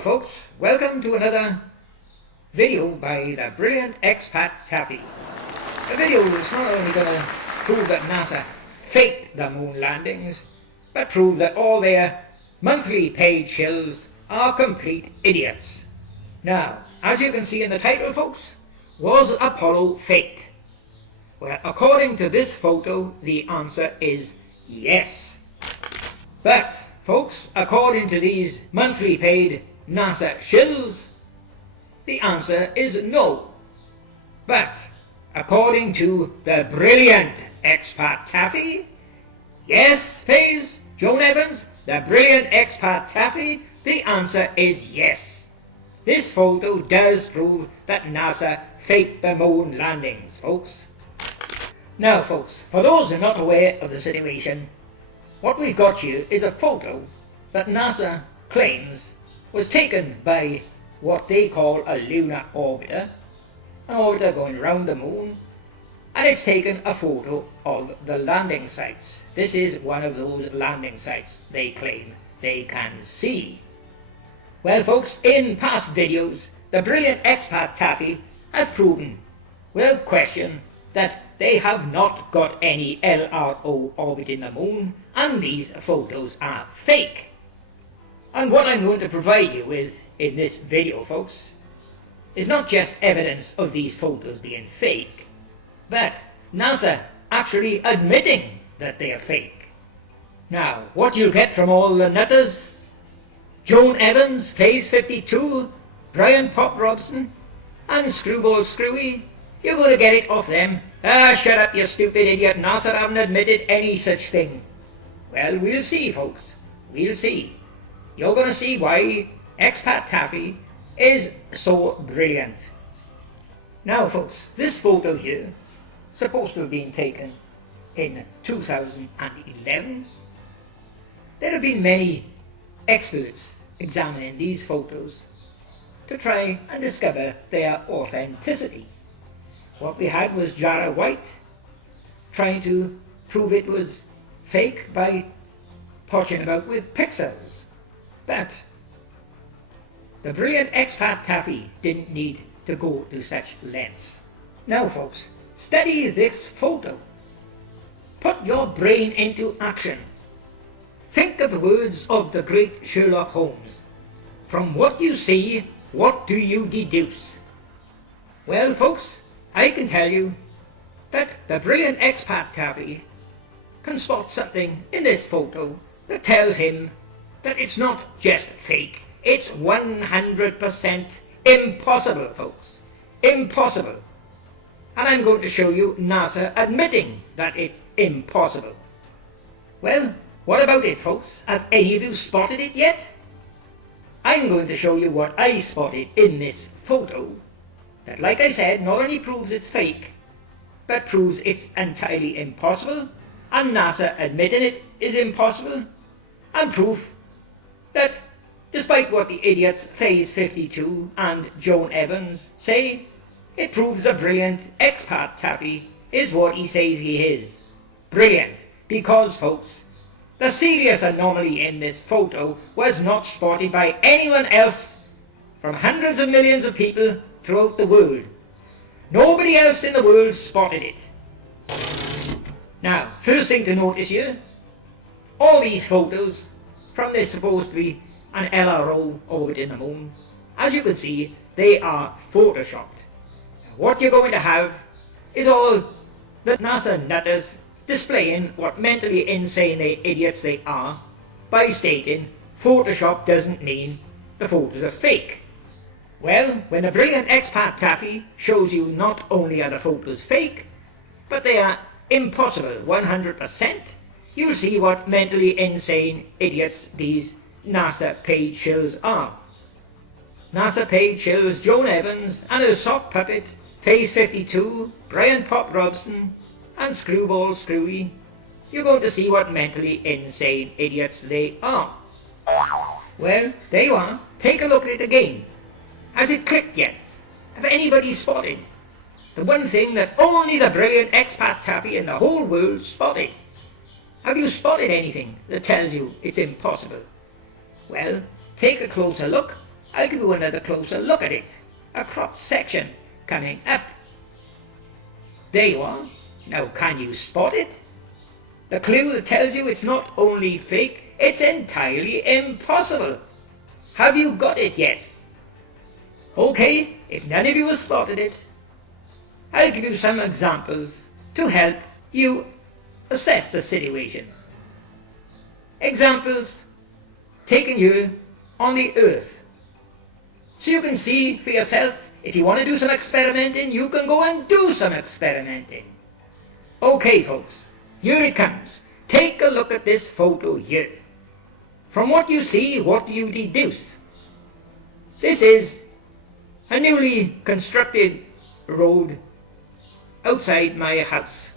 folks, welcome to another video by the brilliant expat Taffy. The video is not only going to prove that NASA faked the moon landings, but prove that all their monthly paid shills are complete idiots. Now, as you can see in the title, folks, was Apollo faked? Well, according to this photo, the answer is yes. But, folks, according to these monthly paid NASA shills, the answer is no. But, according to the brilliant expat Taffy, yes, Faze, Joan Evans, the brilliant expat Taffy, the answer is yes. This photo does prove that NASA faked the moon landings, folks. Now, folks, for those who are not aware of the situation, what we've got here is a photo that NASA claims was taken by what they call a lunar orbiter, an orbiter going around the moon, and it's taken a photo of the landing sites. This is one of those landing sites they claim they can see. Well, folks, in past videos, the brilliant expat Taffy has proven, without question, that they have not got any LRO orbiting the moon, and these photos are fake. And what I'm going to provide you with in this video, folks, is not just evidence of these photos being fake, but NASA actually admitting that they are fake. Now, what you'll get from all the nutters, Joan Evans, Phase 52, Brian Pop Robson, and Screwball Screwy, you're going to get it off them. Ah, shut up, you stupid idiot. NASA haven't admitted any such thing. Well, we'll see, folks. We'll see. You're going to see why expat Taffy is so brilliant. Now, folks, this photo here, supposed to have been taken in 2011. There have been many experts examining these photos to try and discover their authenticity. What we had was Jara White trying to prove it was fake by potching about with pixels. But the brilliant expat Taffy didn't need to go to such lengths. Now, folks, study this photo. Put your brain into action. Think of the words of the great Sherlock Holmes. From what you see, what do you deduce? Well, folks, I can tell you that the brilliant expat Taffy can spot something in this photo that tells him that it's not just fake, it's 100% impossible, folks. Impossible. And I'm going to show you NASA admitting that it's impossible. Well, what about it, folks? Have any of you spotted it yet? I'm going to show you what I spotted in this photo that, like I said, not only proves it's fake, but proves it's entirely impossible, and NASA admitting it is impossible, and proof that despite what the idiots Phase 52 and Joan Evans say, it proves the brilliant expat Taffy is what he says he is. Brilliant, because, folks, the serious anomaly in this photo was not spotted by anyone else from hundreds of millions of people throughout the world. Nobody else in the world spotted it. Now, first thing to notice here, all these photos from this supposed to be an LRO orbiting the moon, as you can see, they are photoshopped. What you're going to have is all the NASA nutters displaying what mentally insane idiots they are by stating Photoshop doesn't mean the photos are fake. Well, when the brilliant expat Taffy shows you not only are the photos fake, but they are impossible 100%, you'll see what mentally insane idiots these NASA paid shills are. NASA paid shills Joan Evans and her sock puppet Phase 52, Brian Pop Robson and Screwball Screwy. You're going to see what mentally insane idiots they are. Well, there you are. Take a look at it again. Has it clicked yet? Have anybody spotted the one thing that only the brilliant expat Taffy in the whole world spotted? Have you spotted anything that tells you it's impossible? Well, take a closer look I'll give you another closer look at it. A cross section coming up. There you are. Now can you spot it? The clue that tells you it's not only fake, it's entirely impossible. Have you got it yet? Okay, if none of you have spotted it, I'll give you some examples to help you assess the situation. Examples taken here on the Earth. So you can see for yourself, if you want to do some experimenting, you can go and do some experimenting. Okay folks, here it comes. Take a look at this photo here. From what you see, what do you deduce? This is a newly constructed road outside my house.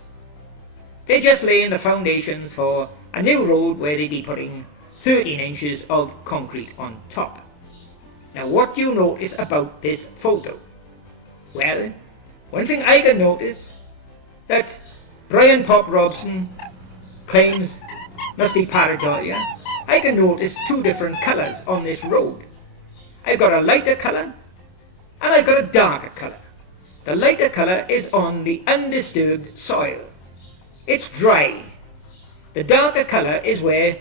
They're just laying the foundations for a new road where they'll be putting 13 inches of concrete on top. Now what do you notice about this photo? Well, one thing I can notice that Brian Pop Robson claims must be pareidolia. I can notice two different colours on this road. I've got a lighter colour and I've got a darker colour. The lighter colour is on the undisturbed soil. It's dry. The darker colour is where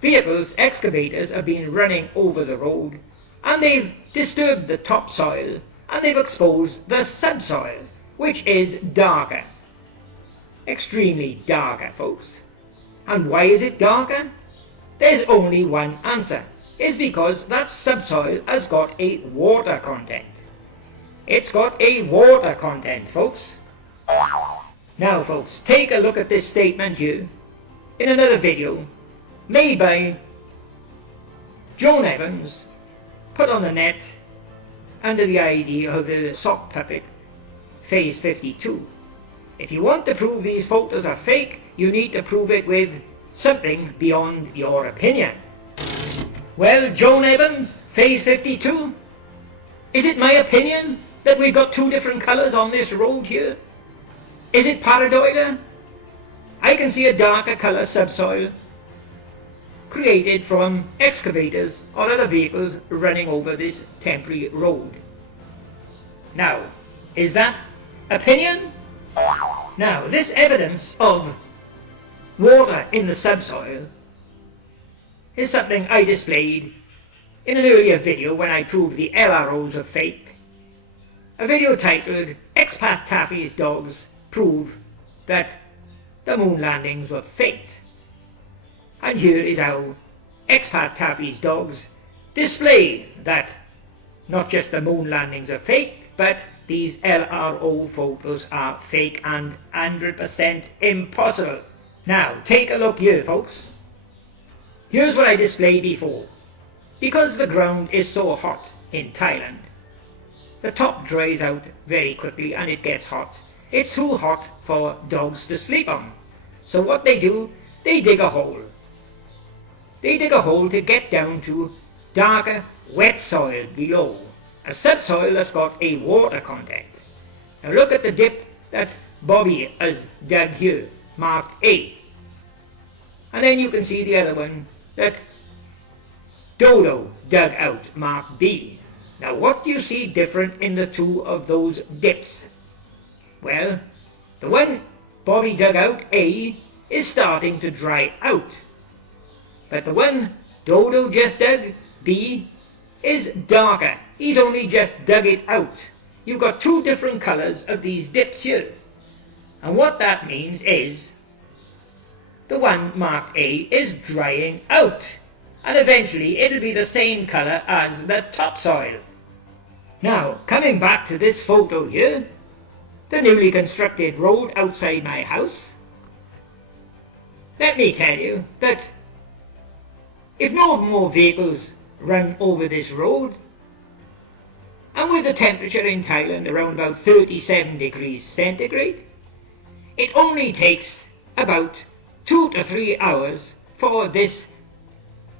vehicles, excavators have been running over the road and they've disturbed the topsoil and they've exposed the subsoil, which is darker. Extremely darker, folks. And why is it darker? There's only one answer. It's because that subsoil has got a water content. It's got a water content, folks. Now, folks, take a look at this statement here in another video made by Joan Evans, put on the net under the idea of the sock puppet Phase 52. If you want to prove these photos are fake, you need to prove it with something beyond your opinion. Well, Joan Evans, Phase 52, is it my opinion that we've got two different colours on this road here? Is it pareidolia? I can see a darker colour subsoil created from excavators or other vehicles running over this temporary road. Now, is that opinion? Now, this evidence of water in the subsoil is something I displayed in an earlier video when I proved the LROs are fake. A video titled Expat Taffy's Dogs Prove That the Moon Landings Were Faked. And here is how Expat Taffy's Dogs display that not just the moon landings are fake, but these LRO photos are fake and 100% impossible. Now, take a look here, folks. Here's what I displayed before. Because the ground is so hot in Thailand, the top dries out very quickly and it gets hot. It's too hot for dogs to sleep on. So what they do, they dig a hole. They dig a hole to get down to darker, wet soil below. A subsoil that's got a water content. Now look at the dip that Bobby has dug here, marked A. And then you can see the other one that Dodo dug out, marked B. Now what do you see different in the two of those dips? Well, the one Bobby dug out, A, is starting to dry out. But the one Dodo just dug, B, is darker. He's only just dug it out. You've got two different colours of these dips here. And what that means is the one marked A is drying out. And eventually it'll be the same colour as the topsoil. Now, coming back to this photo here, the newly constructed road outside my house, let me tell you that if no more vehicles run over this road, and with the temperature in Thailand around about 37 degrees centigrade, it only takes about 2 to 3 hours for this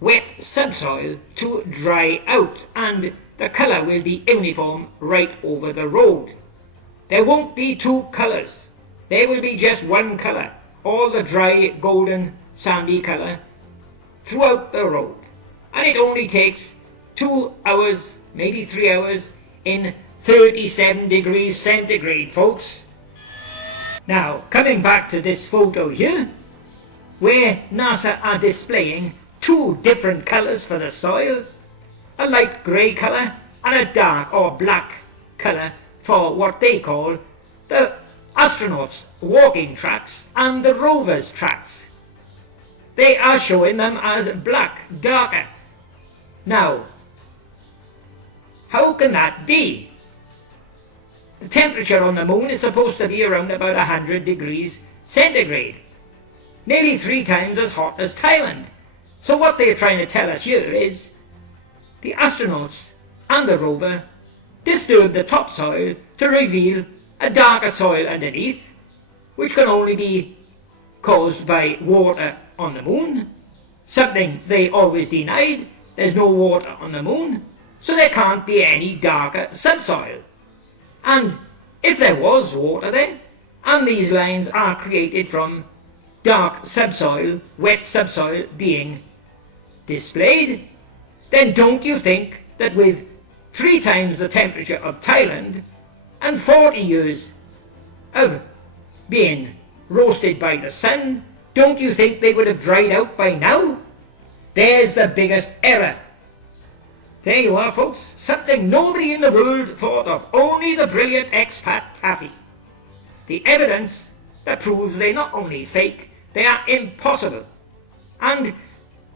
wet subsoil to dry out and the colour will be uniform right over the road. There won't be two colours. There will be just one colour, all the dry golden sandy colour throughout the road. And it only takes 2 hours, maybe 3 hours, in 37 degrees centigrade, folks. Now, coming back to this photo here, where NASA are displaying two different colours for the soil, a light grey colour and a dark or black colour for what they call the astronauts' walking tracks and the rovers' tracks. They are showing them as black, darker. Now, how can that be? The temperature on the moon is supposed to be around about 100 degrees centigrade, nearly 3 times as hot as Thailand. So what they're trying to tell us here is the astronauts and the rover disturb the topsoil to reveal a darker soil underneath, which can only be caused by water on the moon, something they always denied. There's no water on the moon, so there can't be any darker subsoil. And if there was water there, and these lines are created from dark subsoil, wet subsoil being displayed, then don't you think that with 3 times the temperature of Thailand and 40 years of being roasted by the sun, don't you think they would have dried out by now? There's the biggest error. There you are, folks, something nobody in the world thought of, only the brilliant expat Taffy. The evidence that proves they're not only fake, they are impossible. And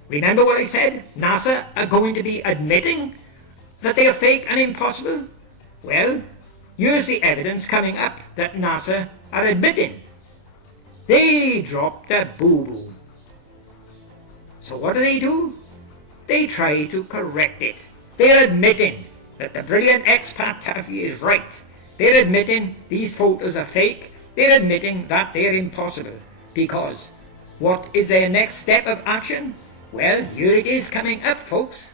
remember what I said? NASA are going to be admitting that they are fake and impossible? Well, here's the evidence coming up that NASA are admitting. They dropped a boo-boo. So what do? They try to correct it. They're admitting that the brilliant expat Taffy is right. They're admitting these photos are fake. They're admitting that they're impossible. Because what is their next step of action? Well, here it is coming up, folks.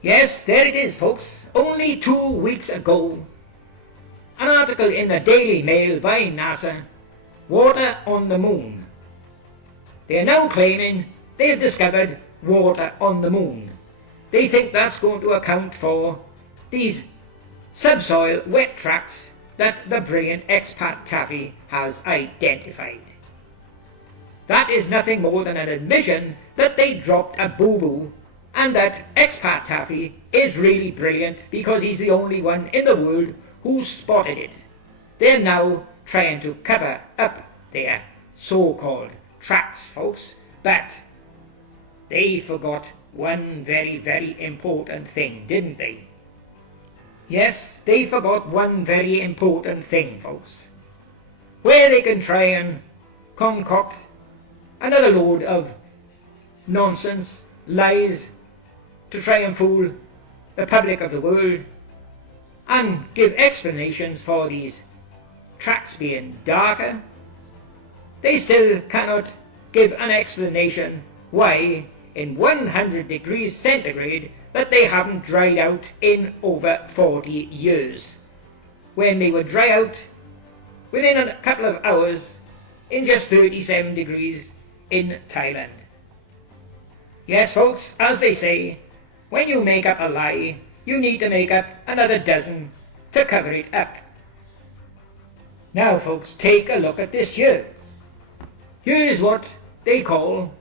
Yes, there it is, folks. Only 2 weeks ago, an article in the Daily Mail by NASA, water on the moon. They are now claiming they have discovered water on the moon. They think that's going to account for these subsoil wet tracks that the brilliant expat Taffy has identified. That is nothing more than an admission that they dropped a boo-boo and that expat Taffy is really brilliant because he's the only one in the world who spotted it. They're now trying to cover up their so-called tracks, folks, but they forgot one very, very important thing, didn't they? Yes, they forgot one very important thing, folks. Where they can try and concoct another load of nonsense, lies, to try and fool the public of the world and give explanations for these tracks being darker, they still cannot give an explanation why in 100 degrees centigrade that they haven't dried out in over 40 years, when they would dry out within a couple of hours in just 37 degrees in Thailand. Yes, folks, as they say, when you make up a lie, you need to make up another dozen to cover it up. Now, folks, take a look at this here. Here is what they call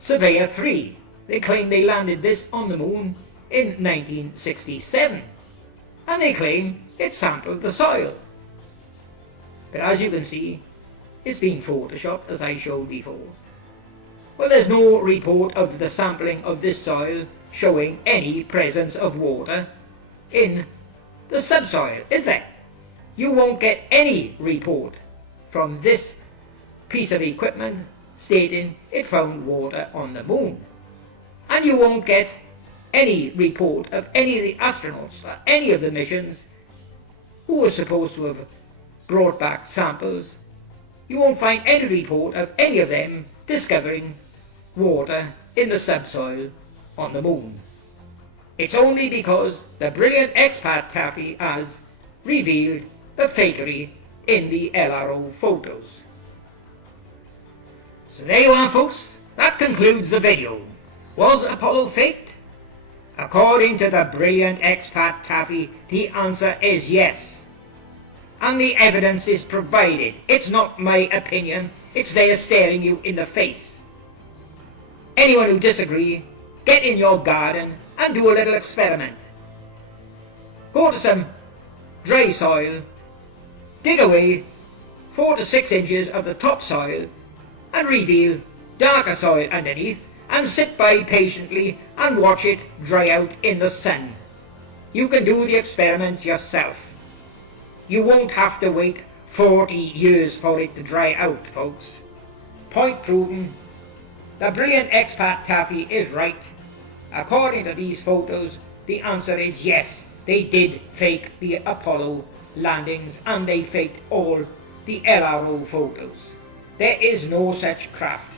Surveyor 3. They claim they landed this on the moon in 1967. And they claim it sampled the soil. But as you can see, it's been photoshopped, as I showed before. Well, there's no report of the sampling of this soil showing any presence of water in the subsoil, is there? You won't get any report from this piece of equipment stating it found water on the moon. And you won't get any report of any of the astronauts or any of the missions who were supposed to have brought back samples. You won't find any report of any of them discovering water in the subsoil on the moon. It's only because the brilliant expat Taffy has revealed the fakery in the LRO photos. So there you are, folks. That concludes the video. Was Apollo faked? According to the brilliant expat Taffy, the answer is yes. And the evidence is provided. It's not my opinion, it's there staring you in the face. Anyone who disagrees, get in your garden and do a little experiment. Go to some dry soil, dig away 4 to 6 inches of the topsoil and reveal darker soil underneath, and sit by patiently and watch it dry out in the sun. You can do the experiments yourself. You won't have to wait 40 years for it to dry out, folks. Point proven. The brilliant expat Taffy is right. According to these photos, the answer is yes. They did fake the Apollo landings and they faked all the LRO photos. There is no such craft.